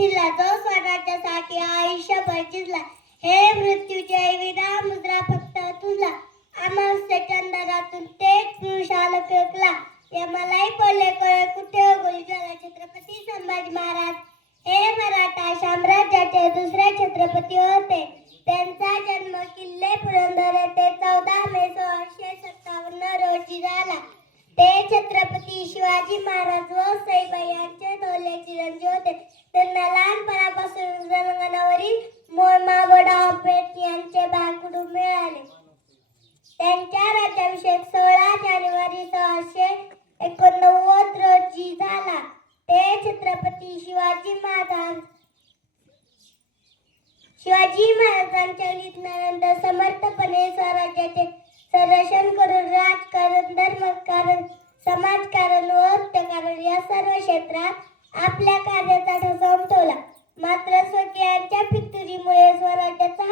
फिरला जो स्वराज्यासाठी आयुष्यभर जिजला हे मृत्यूचे विना मुद्रा फक्त तुझला आम्हाला चंदरातून तेच पुरुषाल फेकला. यमलाई बोले कळे कुठे हो गोळी झाला छत्रपती संभाजी महाराज? हे मराठा साम्राज्याचे दुसरे छत्रपती होते. त्यांचा जन्म किल्ले पुरंदर येथे चौदा मे सोळाशे सत्तावन्न रोजी झाला. ते छत्रपती शिवाजी महाराज व सईबाई यांचे होते. त्यांना लहानपणापासून रंगणावरील मोळमा बडाव पेट यांचे बालकुटुंब मिळाले. त्यांच्या राज्याभिषेक सोळा जानेवारी सोळाशे एकोणनव्वद रोजी झाला. ते छत्रपती शिवाजी महाराज शिवाजी महाराजांच्या निधनानंतर समर्थपणे स्वराज्याचे संरक्षण करून राजकारण धर्मकारण समाजकारण व हत्यकारण या सर्व क्षेत्रात आपल्या कार्य चाणक्यांच्या फितुरीमुळे स्वराज्याचा